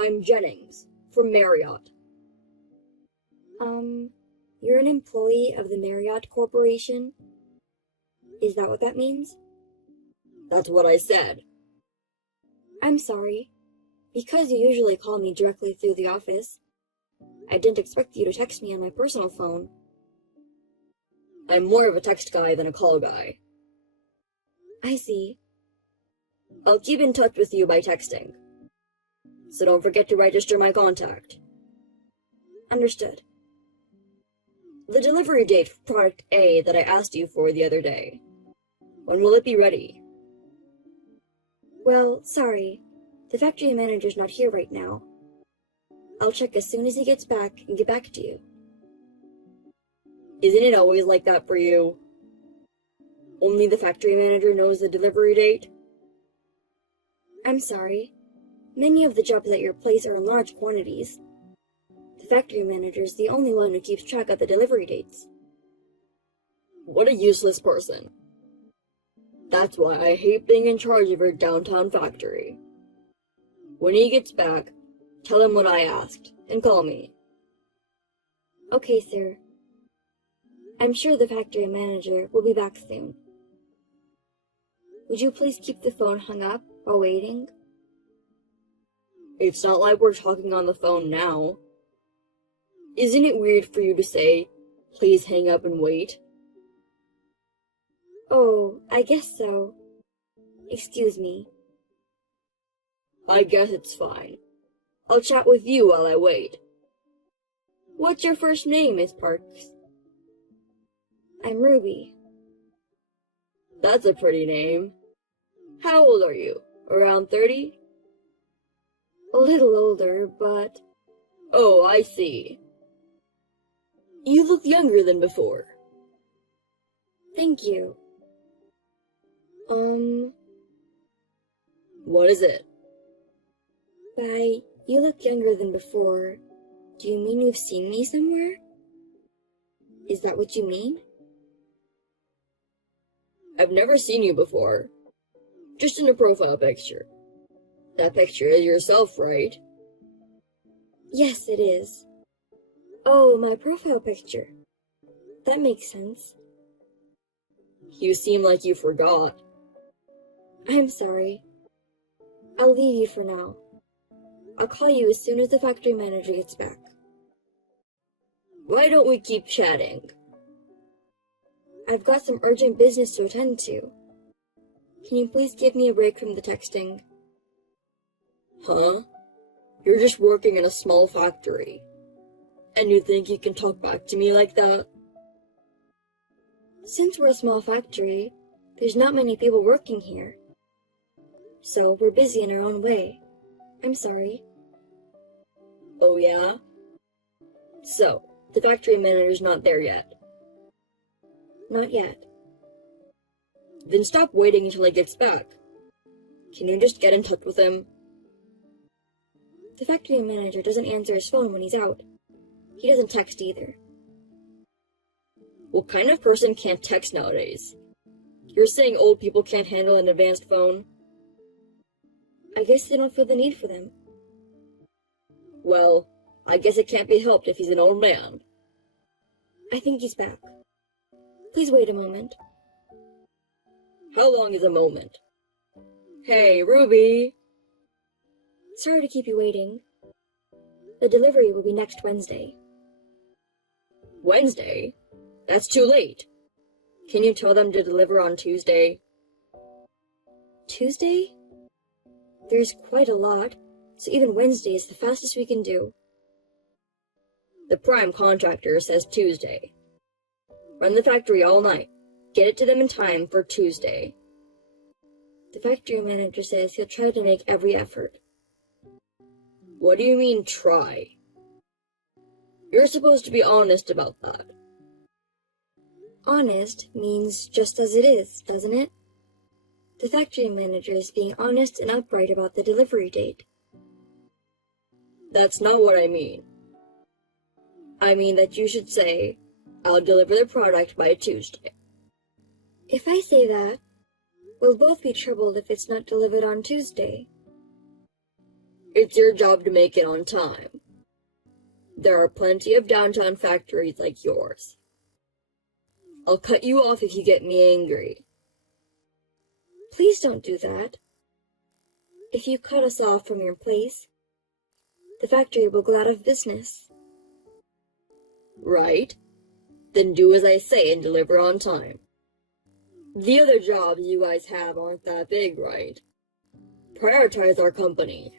I'm Jennings, from Marriott. You're an employee of the Marriott Corporation? Is that what that means? That's what I said. I'm sorry. Because you usually call me directly through the office, I didn't expect you to text me on my personal phone. I'm more of a text guy than a call guy. I see. I'll keep in touch with you by texting. So don't forget to register my contact. Understood. The delivery date for product A that I asked you for the other day. When will it be ready? Well, sorry. The factory manager's not here right now. I'll check as soon as he gets back and get back to you. Isn't it always like that for you? Only the factory manager knows the delivery date? I'm sorry. Many of the jobs at your place are in large quantities. The factory manager's the only one who keeps track of the delivery dates. What a useless person. That's why I hate being in charge of your downtown factory. When he gets back, tell him what I asked, and call me. Okay, sir. I'm sure the factory manager will be back soon. Would you please keep the phone hung up while waiting? It's not like we're talking on the phone now. Isn't it weird for you to say, please hang up and wait? Oh, I guess so. Excuse me. I guess it's fine. I'll chat with you while I wait. What's your first name, Miss Parks? I'm Ruby. That's a pretty name. How old are you? Around 30? A little older, but... Oh, I see. You look younger than before. Thank you. What is it? By you look younger than before, do you mean you've seen me somewhere? Is that what you mean? I've never seen you before. Just in a profile picture. That picture is yourself, right? Yes, it is. Oh, my profile picture. That makes sense. You seem like you forgot. I'm sorry. I'll leave you for now. I'll call you as soon as the factory manager gets back. Why don't we keep chatting? I've got some urgent business to attend to. Can you please give me a break from the texting? Huh? You're just working in a small factory. And you think you can talk back to me like that? Since we're a small factory, there's not many people working here. So we're busy in our own way. I'm sorry. Oh yeah? So, the factory manager's not there yet? Not yet. Then stop waiting until he gets back. Can you just get in touch with him? The factory manager doesn't answer his phone when he's out. He doesn't text either. What kind of person can't text nowadays? You're saying old people can't handle an advanced phone? I guess they don't feel the need for them. Well, I guess it can't be helped if he's an old man. I think he's back. Please wait a moment. How long is a moment? Hey, Ruby! Sorry to keep you waiting. The delivery will be next Wednesday. Wednesday? That's too late. Can you tell them to deliver on Tuesday? Tuesday? There's quite a lot, so even Wednesday is the fastest we can do. The prime contractor says Tuesday. Run the factory all night. Get it to them in time for Tuesday. The factory manager says he'll try to make every effort. What do you mean, try? You're supposed to be honest about that. Honest means just as it is, doesn't it? The factory manager is being honest and upright about the delivery date. That's not what I mean. I mean that you should say, I'll deliver the product by Tuesday. If I say that, we'll both be troubled if it's not delivered on Tuesday. It's your job to make it on time. There are plenty of downtown factories like yours. I'll cut you off if you get me angry. Please don't do that. If you cut us off from your place, the factory will go out of business. Right? Then do as I say and deliver on time. The other jobs you guys have aren't that big, right? Prioritize our company.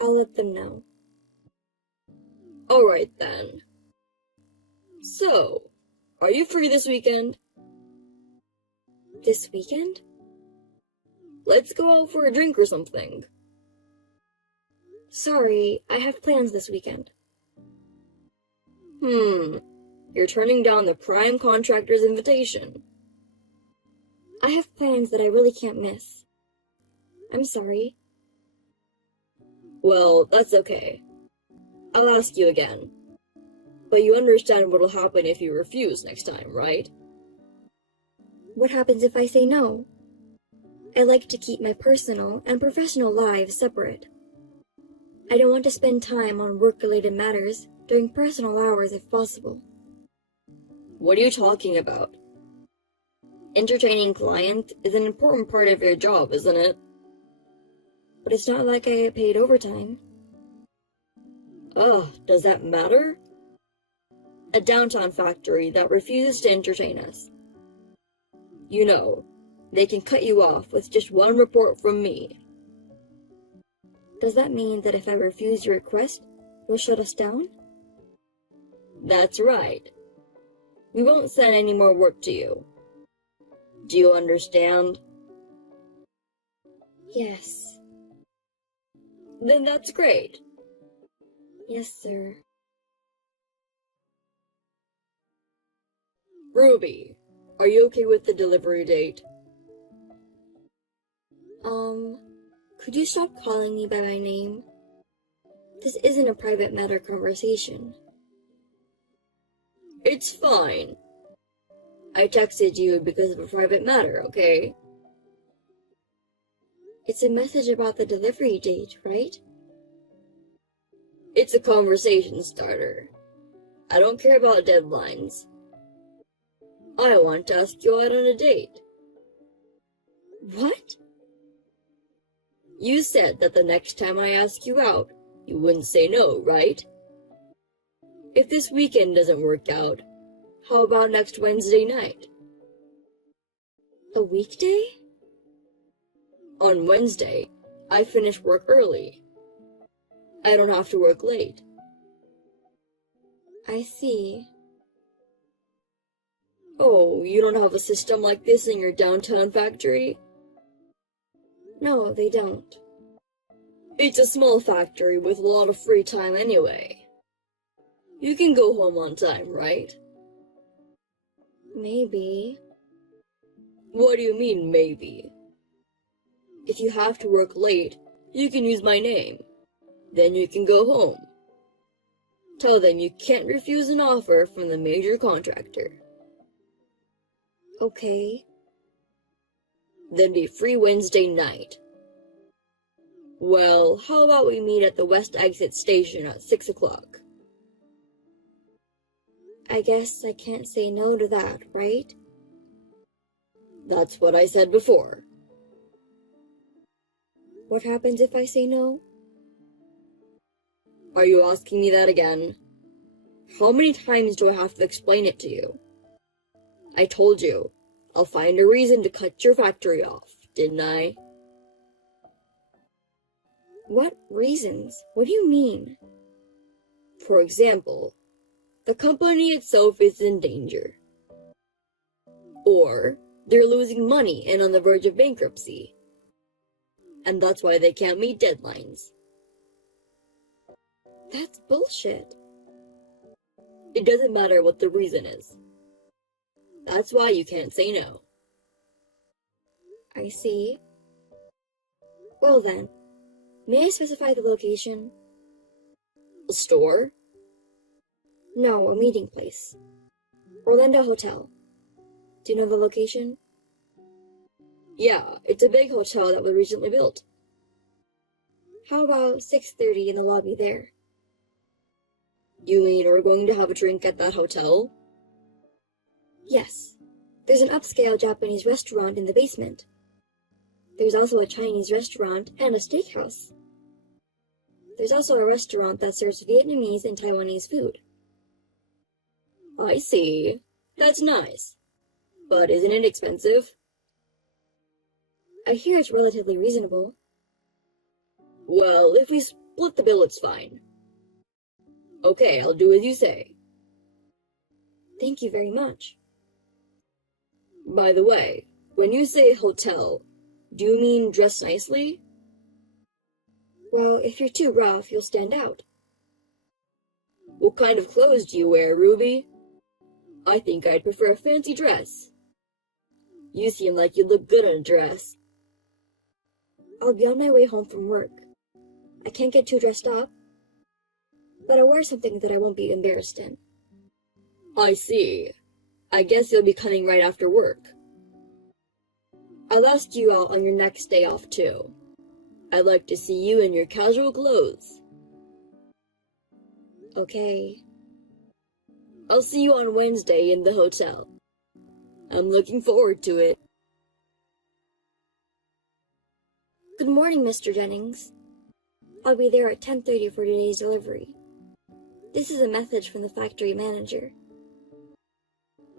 I'll let them know. Alright then. So, are you free this weekend? This weekend? Let's go out for a drink or something. Sorry, I have plans this weekend. You're turning down the prime contractor's invitation. I have plans that I really can't miss. I'm sorry. Well, that's okay. I'll ask you again. But you understand what'll happen if you refuse next time, right? What happens if I say no? I like to keep my personal and professional lives separate. I don't want to spend time on work-related matters during personal hours if possible. What are you talking about? Entertaining clients is an important part of your job, isn't it? But it's not like I get paid overtime. Does that matter? A downtown factory that refuses to entertain us. You know, they can cut you off with just one report from me. Does that mean that if I refuse your request, you'll shut us down? That's right. We won't send any more work to you. Do you understand? Yes. Then that's great. Yes, sir. Ruby, are you okay with the delivery date? Could you stop calling me by my name? This isn't a private matter conversation. It's fine. I texted you because of a private matter, okay? It's a message about the delivery date, right? It's a conversation starter. I don't care about deadlines. I want to ask you out on a date. What? You said that the next time I ask you out, you wouldn't say no, right? If this weekend doesn't work out, how about next Wednesday night? A weekday? On Wednesday, I finish work early. I don't have to work late. I see. Oh, you don't have a system like this in your downtown factory? No, they don't. It's a small factory with a lot of free time anyway. You can go home on time, right? Maybe. What do you mean, maybe? If you have to work late, you can use my name. Then you can go home. Tell them you can't refuse an offer from the major contractor. Okay. Then be free Wednesday night. Well, how about we meet at the West Exit Station at 6 o'clock? I guess I can't say no to that, right? That's what I said before. What happens if I say no? Are you asking me that again? How many times do I have to explain it to you? I told you, I'll find a reason to cut your factory off, didn't I? What reasons? What do you mean? For example, the company itself is in danger. Or they're losing money and on the verge of bankruptcy. And that's why they can't meet deadlines. That's bullshit. It doesn't matter what the reason is. That's why you can't say no. I see. Well then, may I specify the location? A store? No, a meeting place. Orlando Hotel. Do you know the location? Yeah, it's a big hotel that was recently built. How about 6:30 in the lobby there? You mean we're going to have a drink at that hotel? Yes. There's an upscale Japanese restaurant in the basement. There's also a Chinese restaurant and a steakhouse. There's also a restaurant that serves Vietnamese and Taiwanese food. I see. That's nice. But isn't it expensive? I hear it's relatively reasonable. Well, if we split the bill, it's fine. Okay, I'll do as you say. Thank you very much. By the way, when you say hotel, do you mean dress nicely? Well, if you're too rough, you'll stand out. What kind of clothes do you wear, Ruby? I think I'd prefer a fancy dress. You seem like you look good in a dress. I'll be on my way home from work. I can't get too dressed up, but I'll wear something that I won't be embarrassed in. I see. I guess you'll be coming right after work. I'll ask you out on your next day off, too. I'd like to see you in your casual clothes. Okay. I'll see you on Wednesday in the hotel. I'm looking forward to it. Good morning, Mr. Jennings. I'll be there at 10:30 for today's delivery. This is a message from the factory manager.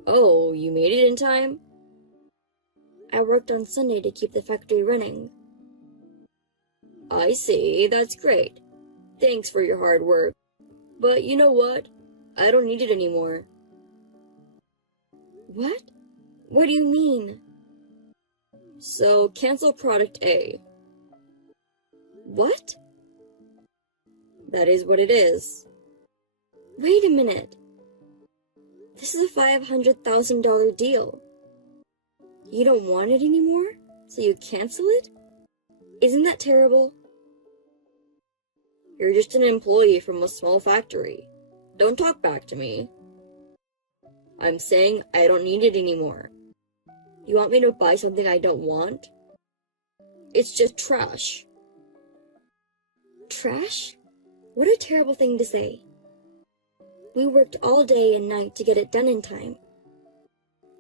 Oh, you made it in time? I worked on Sunday to keep the factory running. I see, that's great. Thanks for your hard work. But you know what? I don't need it anymore. What? What do you mean? So, cancel product A. What? That is what it is. Wait a minute. This is a $500,000 deal. You don't want it anymore, so you cancel it? Isn't that terrible? You're just an employee from a small factory. Don't talk back to me. I'm saying I don't need it anymore. You want me to buy something I don't want? It's just trash. Trash? What a terrible thing to say. We worked all day and night to get it done in time.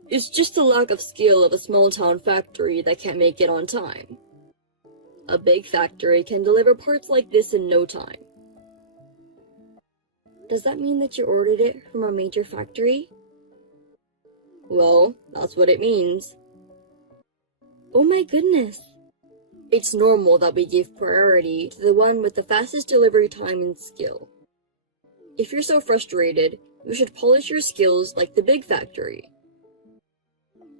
It's just the lack of skill of a small-town factory that can't make it on time. A big factory can deliver parts like this in no time. Does that mean that you ordered it from a major factory? Well, that's what it means. Oh my goodness. It's normal that we give priority to the one with the fastest delivery time and skill. If you're so frustrated, you should polish your skills like the big factory.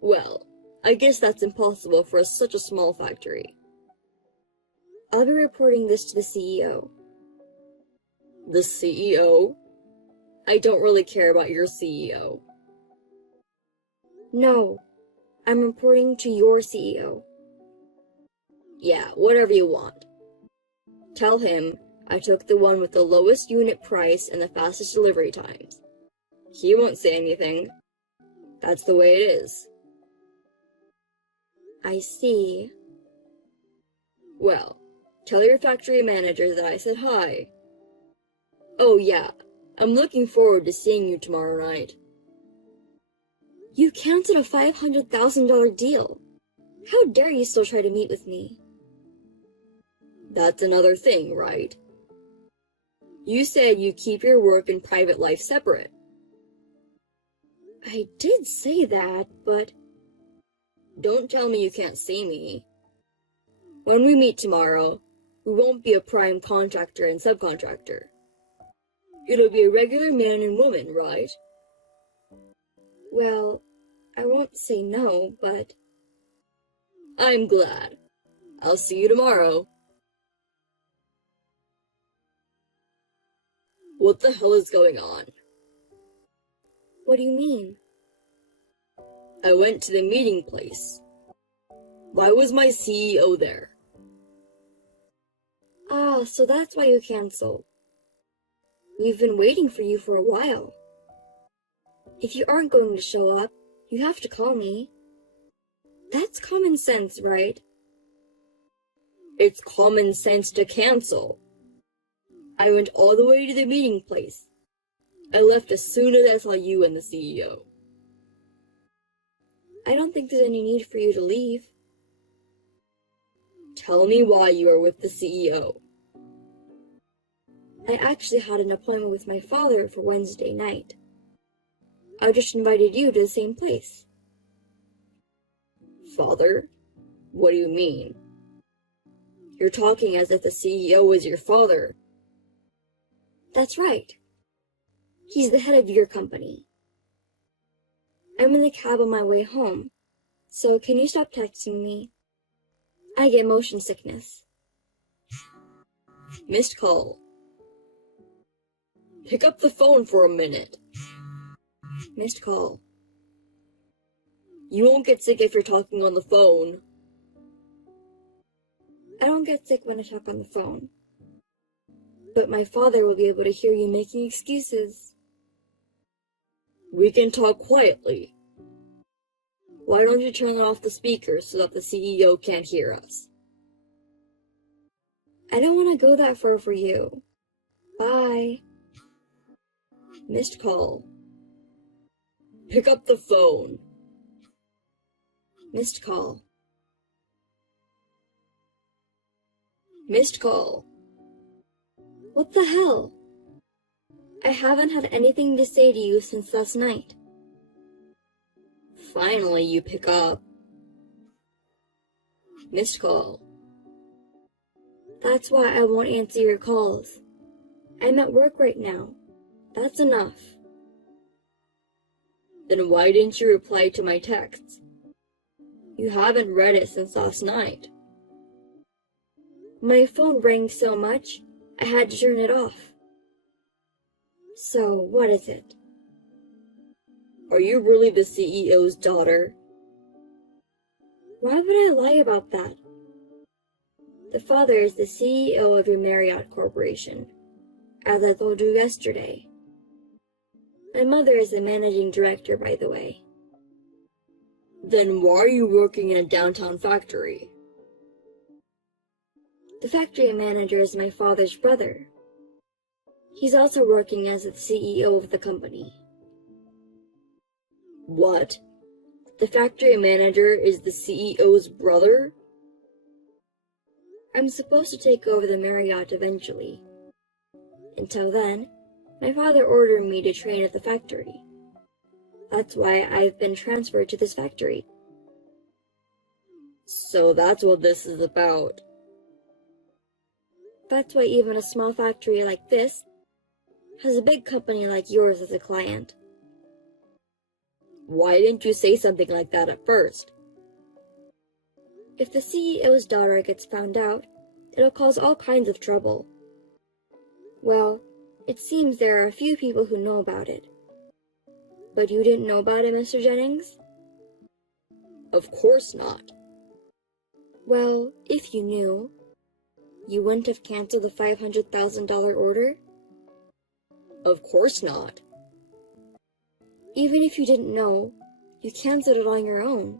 Well, I guess that's impossible for such a small factory. I'll be reporting this to the CEO. The CEO? I don't really care about your CEO. No, I'm reporting to your CEO. Yeah, whatever you want. Tell him I took the one with the lowest unit price and the fastest delivery times. He won't say anything. That's the way it is. I see. Well, tell your factory manager that I said hi. Oh yeah, I'm looking forward to seeing you tomorrow night. You canceled a $500,000 deal. How dare you still try to meet with me? That's another thing, right? You said you keep your work and private life separate. I did say that, but... Don't tell me you can't see me. When we meet tomorrow, we won't be a prime contractor and subcontractor. It'll be a regular man and woman, right? Well, I won't say no, but... I'm glad. I'll see you tomorrow. What the hell is going on? What do you mean? I went to the meeting place. Why was my CEO there? Ah, so that's why you canceled. We've been waiting for you for a while. If you aren't going to show up, you have to call me. That's common sense, right? It's common sense to cancel. I went all the way to the meeting place. I left as soon as I saw you and the CEO. I don't think there's any need for you to leave. Tell me why you are with the CEO. I actually had an appointment with my father for Wednesday night. I just invited you to the same place. Father? What do you mean? You're talking as if the CEO is your father. That's right. He's the head of your company. I'm in the cab on my way home, so can you stop texting me? I get motion sickness. Missed call. Pick up the phone for a minute. Missed call. You won't get sick if you're talking on the phone. I don't get sick when I talk on the phone. But my father will be able to hear you making excuses. We can talk quietly. Why don't you turn off the speaker so that the CEO can't hear us? I don't want to go that far for you. Bye. Missed call. Pick up the phone. Missed call. Missed call. What the hell? I haven't had anything to say to you since last night. Finally, you pick up. Missed call. That's why I won't answer your calls. I'm at work right now. That's enough. Then why didn't you reply to my texts? You haven't read it since last night. My phone rang so much, I had to turn it off. So, what is it? Are you really the CEO's daughter? Why would I lie about that? The father is the CEO of your Marriott Corporation, as I told you yesterday. My mother is the managing director, by the way. Then why are you working in a downtown factory? The factory manager is my father's brother. He's also working as the CEO of the company. What? The factory manager is the CEO's brother? I'm supposed to take over the Marriott eventually. Until then, my father ordered me to train at the factory. That's why I've been transferred to this factory. So that's what this is about. That's why even a small factory like this has a big company like yours as a client. Why didn't you say something like that at first? If the CEO's daughter gets found out, it'll cause all kinds of trouble. Well, it seems there are a few people who know about it. But you didn't know about it, Mr. Jennings? Of course not. Well, if you knew, you wouldn't have canceled the $500,000 order? Of course not. Even if you didn't know, you canceled it on your own.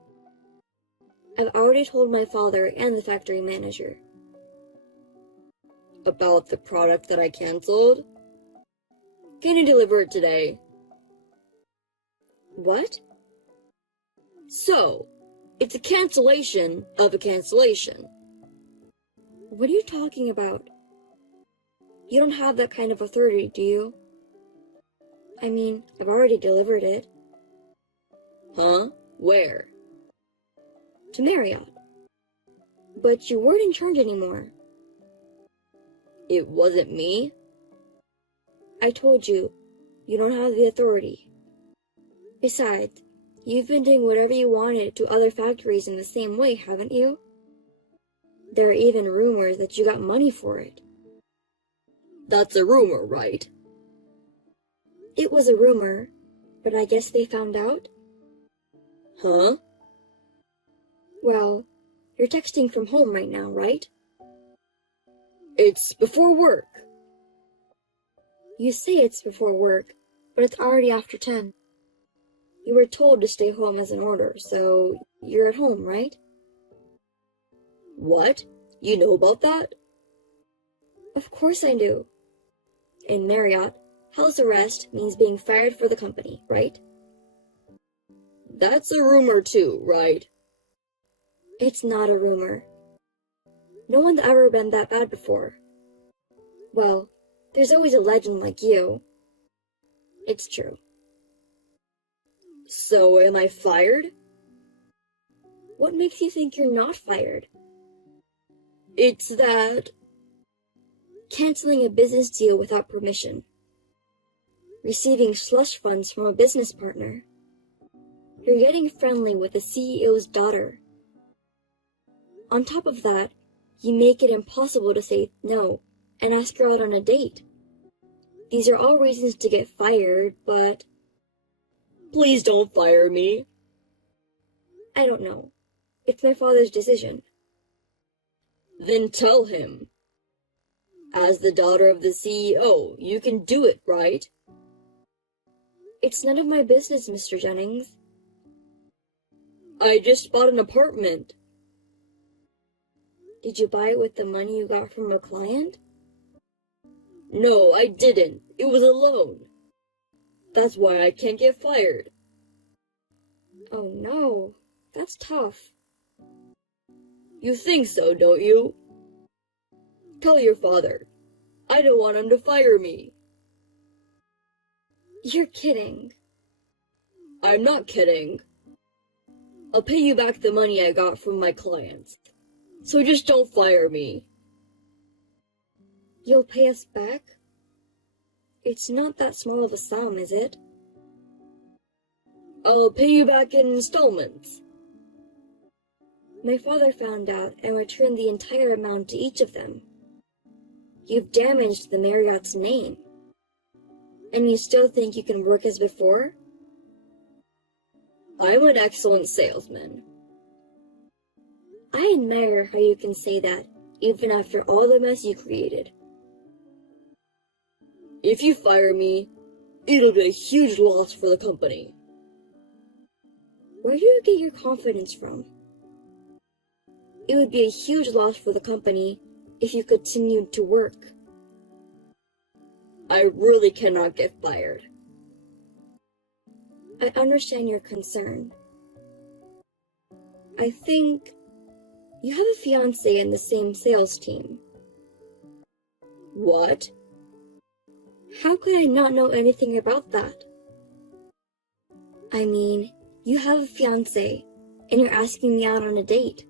I've already told my father and the factory manager. About the product that I canceled? Can you deliver it today? What? So, it's a cancellation of a cancellation. What are you talking about? You don't have that kind of authority, do you? I mean, I've already delivered it. Huh? Where? To Marriott. But you weren't in charge anymore. It wasn't me? I told you, you don't have the authority. Besides, you've been doing whatever you wanted to other factories in the same way, haven't you? There are even rumors that you got money for it. That's a rumor, right? It was a rumor, but I guess they found out? Huh? Well, you're texting from home right now, right? It's before work. You say it's before work, but it's already after 10. You were told to stay home as an order, so you're at home, right? What? You know about that? Of course I do. In Marriott, house arrest means being fired for the company, right? That's a rumor too, right? It's not a rumor. No one's ever been that bad before. Well, there's always a legend like you. It's true. So am I fired? What makes you think you're not fired? It's that... Canceling a business deal without permission. Receiving slush funds from a business partner. You're getting friendly with the CEO's daughter. On top of that, you make it impossible to say no and ask her out on a date. These are all reasons to get fired, but... Please don't fire me. I don't know. It's my father's decision. Then tell him. As the daughter of the CEO, you can do it, right? It's none of my business, Mr. Jennings. I just bought an apartment. Did you buy it with the money you got from a client? No, I didn't. It was a loan. That's why I can't get fired. Oh no, that's tough. You think so, don't you? Tell your father. I don't want him to fire me. You're kidding. I'm not kidding. I'll pay you back the money I got from my clients. So just don't fire me. You'll pay us back? It's not that small of a sum, is it? I'll pay you back in installments. My father found out and returned the entire amount to each of them. You've damaged the Marriott's name. And you still think you can work as before? I'm an excellent salesman. I admire how you can say that, even after all the mess you created. If you fire me, it'll be a huge loss for the company. Where do you get your confidence from? It would be a huge loss for the company if you continued to work. I really cannot get fired. I understand your concern. I think you have a fiancé in the same sales team. What? How could I not know anything about that? I mean, you have a fiancé, and you're asking me out on a date,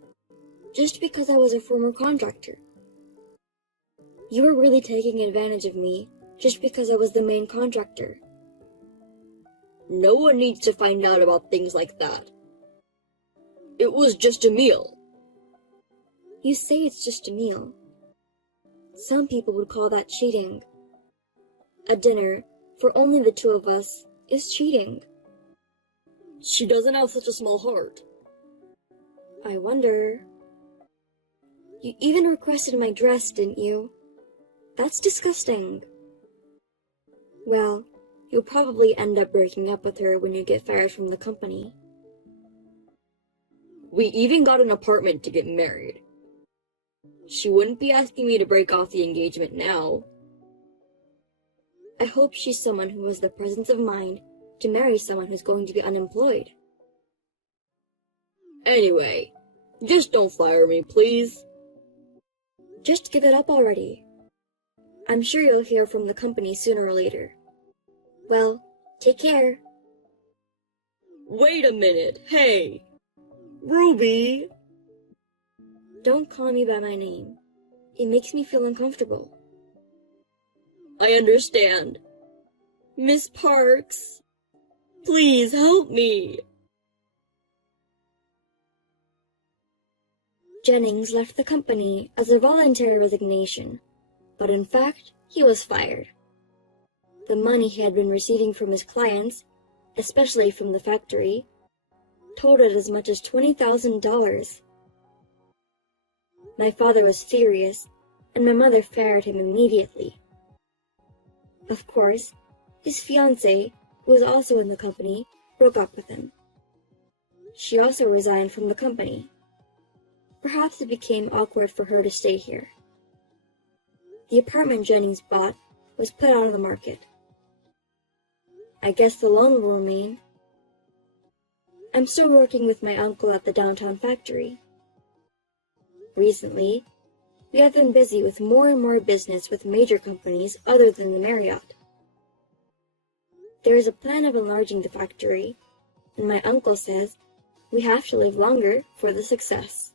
just because I was a former contractor. You were really taking advantage of me, just because I was the main contractor. No one needs to find out about things like that. It was just a meal. You say it's just a meal. Some people would call that cheating. A dinner, for only the two of us, is cheating. She doesn't have such a small heart. I wonder... You even requested my dress, didn't you? That's disgusting. Well, you'll probably end up breaking up with her when you get fired from the company. We even got an apartment to get married. She wouldn't be asking me to break off the engagement now. I hope she's someone who has the presence of mind to marry someone who's going to be unemployed. Anyway, just don't fire me, please. Just give it up already. I'm sure you'll hear from the company sooner or later. Well, take care. Wait a minute, hey! Ruby! Don't call me by my name. It makes me feel uncomfortable. I understand. Miss Parks, please help me. Jennings left the company as a voluntary resignation, but in fact, he was fired. The money he had been receiving from his clients, especially from the factory, totaled as much as $20,000. My father was furious, and my mother fired him immediately. Of course, his fiancée, who was also in the company, broke up with him. She also resigned from the company. Perhaps it became awkward for her to stay here. The apartment Jennings bought was put out on the market. I guess the loan will remain. I'm still working with my uncle at the downtown factory. Recently, we have been busy with more and more business with major companies other than the Marriott. There is a plan of enlarging the factory, and my uncle says we have to live longer for the success.